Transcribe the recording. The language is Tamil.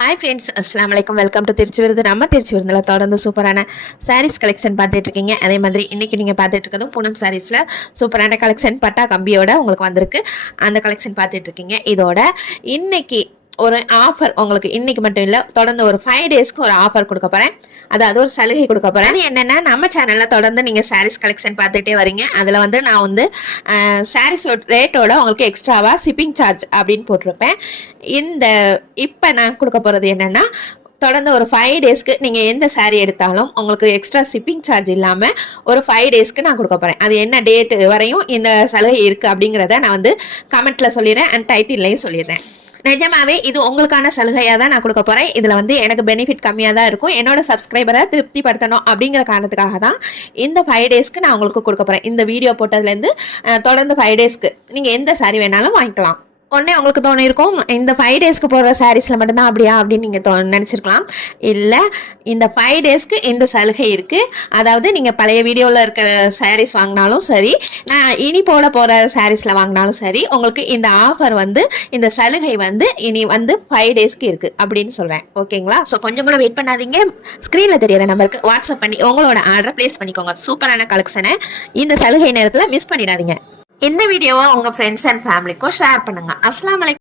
ஹாய் ஃப்ரெண்ட்ஸ் அஸ்லாம் வலைக்கம் வெல்கம் டு திருச்சி விருது நம்ம திருச்சி விருந்தில் தொடர்ந்து சூப்பரான சாரீஸ் கலெக்ஷன் பார்த்துட்டு இருக்கீங்க அதே மாதிரி இன்னைக்கு நீங்கள் பார்த்துட்டு இருக்கதும் பூனம் சாரீஸில் சூப்பரான கலெக்ஷன் பட்டா கம்பியோட உங்களுக்கு வந்திருக்கு. அந்த கலெக்ஷன் பார்த்துட்டு இருக்கீங்க இதோட இன்னைக்கு ஒரு ஆஃபர் உங்களுக்கு இன்னைக்கு மட்டும் இல்லை தொடர்ந்து ஒரு ஃபைவ் டேஸ்க்கு ஒரு ஆஃபர் கொடுக்க போகிறேன் அதாவது ஒரு சலுகை கொடுக்க போகிறேன் அது என்னென்னா நம்ம சேனலில் தொடர்ந்து நீங்கள் சாரீஸ் கலெக்ஷன் பார்த்துட்டே வரீங்க. அதில் வந்து நான் வந்து சாரீஸ் ரேட்டோட உங்களுக்கு எக்ஸ்ட்ராவாக ஷிப்பிங் சார்ஜ் அப்படின்னு போட்டிருப்பேன். இந்த இப்போ நான் கொடுக்க போகிறது என்னென்னா தொடர்ந்து ஒரு ஃபைவ் டேஸ்க்கு நீங்கள் எந்த சாரீ எடுத்தாலும் உங்களுக்கு எக்ஸ்ட்ரா ஷிப்பிங் சார்ஜ் இல்லாமல் ஒரு ஃபைவ் டேஸ்க்கு நான் கொடுக்க போகிறேன் அது என்ன டேட் வரையும் இந்த சலுகை இருக்குது அப்படிங்கிறத நான் வந்து கமெண்ட்டில் சொல்லிடுறேன் அண்ட் டைட்டில்லையும் சொல்லிடுறேன். நிஜமாவே இது உங்களுக்கான சலுகையாக தான் நான் கொடுக்க போகிறேன் இதில் வந்து எனக்கு பெனிஃபிட் கம்மியாக தான் இருக்கும். என்னோட சப்ஸ்கிரைபரை திருப்திப்படுத்தணும் அப்படிங்கிற காரணத்துக்காக தான் இந்த ஃபைவ் டேஸ்க்கு நான் உங்களுக்கு கொடுக்க போகிறேன் இந்த வீடியோ போட்டதுலேருந்து தொடர்ந்து ஃபைவ் டேஸ்க்கு நீங்கள் எந்த சாரி வேணாலும் வாங்கிக்கலாம். உடனே உங்களுக்கு தோணிருக்கும் இந்த ஃபைவ் டேஸ்க்கு போடுற சாரீஸில் மட்டும்தான் அப்படியா அப்படின்னு நீங்கள் தோ நினச்சிருக்கலாம். இல்லை இந்த ஃபைவ் டேஸ்க்கு இந்த சலுகை இருக்குது அதாவது நீங்கள் பழைய வீடியோவில் இருக்க சாரீஸ் வாங்கினாலும் சரி நான் இனி போட போகிற சாரீஸில் வாங்கினாலும் சரி உங்களுக்கு இந்த ஆஃபர் வந்து இந்த சலுகை வந்து இனி வந்து ஃபைவ் டேஸ்க்கு இருக்குது அப்படின்னு சொல்கிறேன் ஓகேங்களா? ஸோ கொஞ்சம் கூட வெயிட் பண்ணாதீங்க. ஸ்க்ரீனில் தெரியிற நம்பருக்கு வாட்ஸ்அப் பண்ணி உங்களோட ஆர்டரை ப்ளேஸ் பண்ணிக்கோங்க. சூப்பரான கலெக்ஷனை இந்த சலுகை நேரத்தில் மிஸ் பண்ணிடாதீங்க. இந்த வீடியோவை உங்கள் ஃப்ரெண்ட்ஸ் அண்ட் ஃபேமிலிக்கும் ஷேர் பண்ணுங்கள் அஸ்லாம்